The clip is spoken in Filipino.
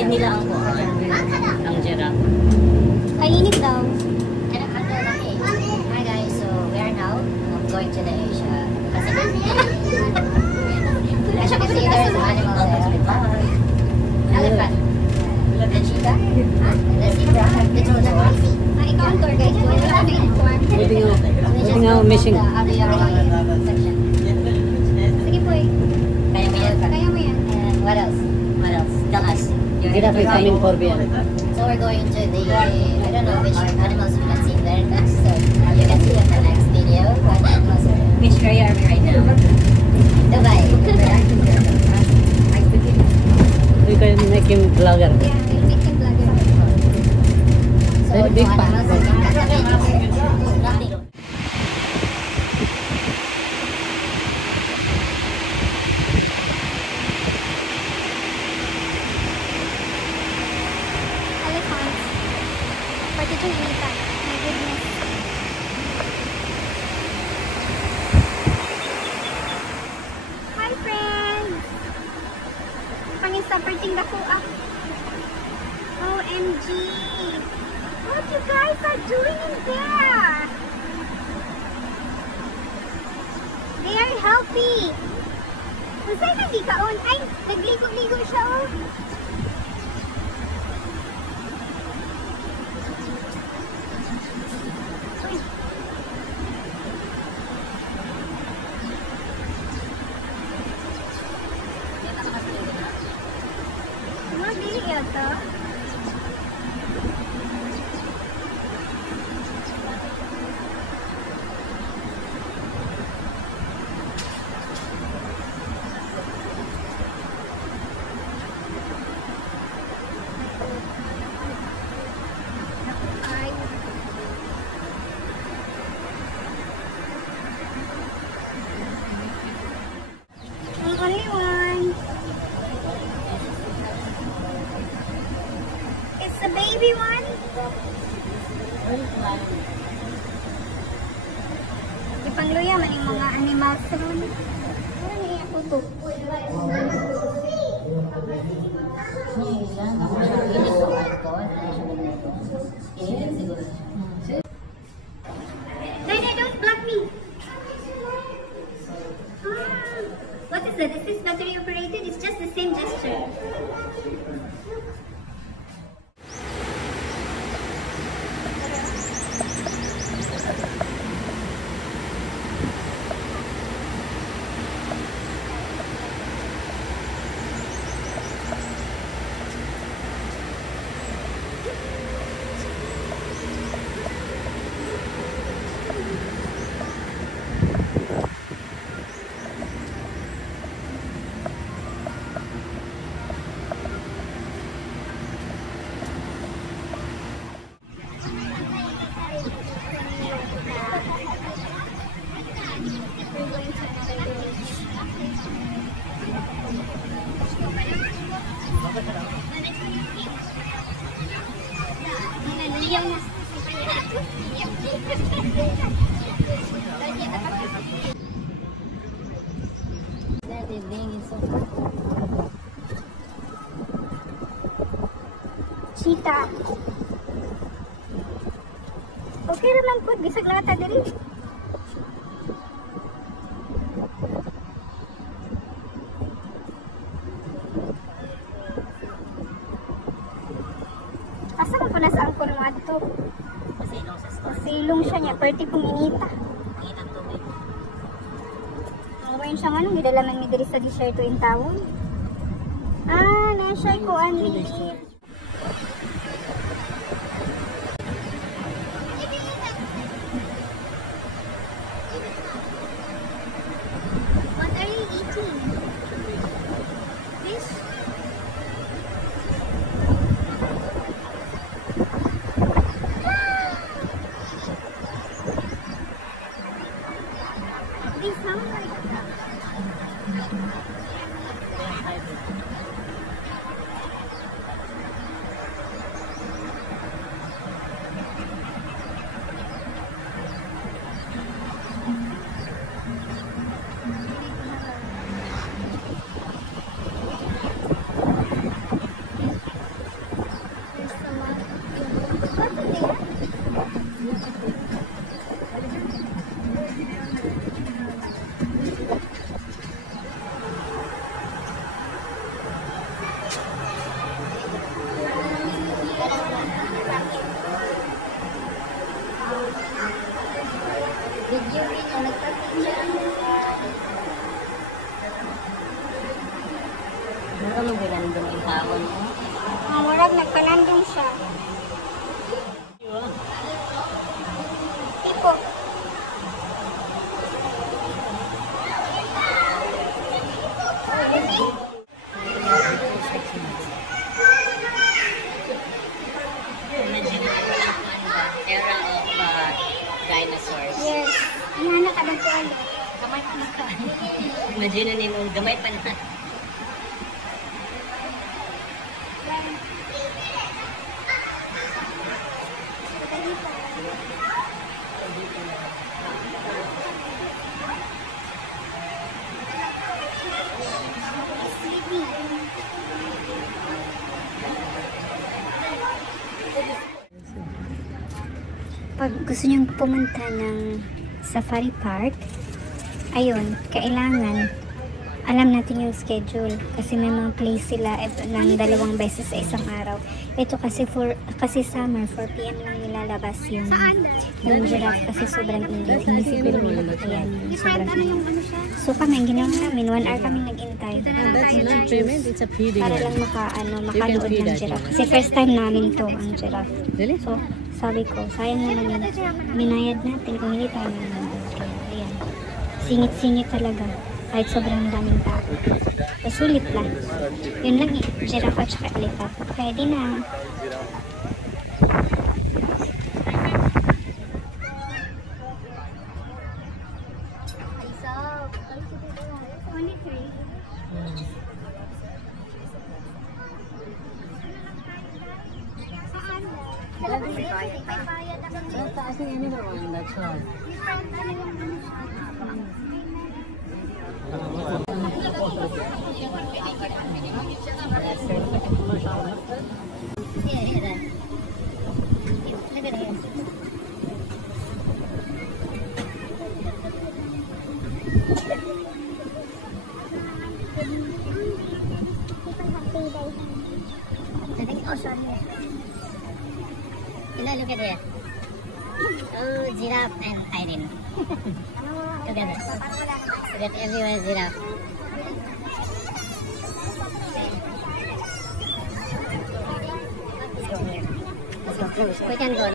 ride nila ang giraffe. Ay, init daw. Hi guys, so we are now going to the Asia Pacific. As you can see, there's an animal there. Elephant. The cheetah. The zebra. The children. Ikaw ang tour guide. Wala na inform. Pwede nga missing. Sige po eh. Kaya mo yan. Kaya mo yan. And what else? What else? Tell us. Giraffe is coming for bien. So we're going to the, I don't know which animals you can see there next. So you can see in the next video what animals are. Which area are we right now? Dubai. We can make him vlogger. Yeah, we'll make him vlogger. So Very big pa. animals are nothing. Elephants. Pati itong initan. My goodness. Hi friends! Pangin-supporting na po ah. OMG! What you guys are doing in there? They are healthy! Kung saan hindi kaon? Ay! Nagligo-ligo siya oh! Uy. Mabili yata. Ay. Ang only one. It's the baby one. Ipangluya man yung mga animals ron. Ano niya ako to? Dai, don't block me. What is that? Is this battery operated? It's just the same gesture. Cheetah. Okay naman po, bisag lang ata diri. Asa man po nasa angkon mo ato? Masilong siya niya, perti pong inita. Ngayon siya nga nung gidalaman mi diri sa desierto in tawon. Ah, na-share ko ani. What are you eating? Fish? They sound like nagpa-picture. Meron mo bilandong yung hapon mo? Murag nagpa-landing siya. Tipo. Imagine mo ang era of dinosaurs. Yes. Hinahanap ka ng tuwalo. Gamay pa na ka. Imagine mo gamay pa na. Pag gusto niyong pumunta ng safari park, ayun, kailangan alam natin yung schedule kasi may mga place sila ng 2 beses sa isang araw. Ito kasi summer 4 PM lang nilalabas yung giraffe kasi sobrang init. Hindi siguro nila kakayan yung sobrang init. So kami, ang ginawa namin, 1 hour kami nag-intay. That's not payment, it's a feeding. Para lang makanood feed ng that giraffe. Kasi first time namin to ang giraffe. Really? So, sabi ko, sayang naman yun. Minayad natin kung hindi tayo nanonood. Kaya, ayan. Singit-singit talaga. Kahit sobrang daming tao. So, sulit lang. Yun lang eh. Giraffe at saka elephant. Kaya di na. Taas ng another one, that's all. Look at here. Oh, sorry. Look at here. Oh, giraffe and Irene. Together. So that everywhere is giraffe. Let's go here. Let's go close. We can go.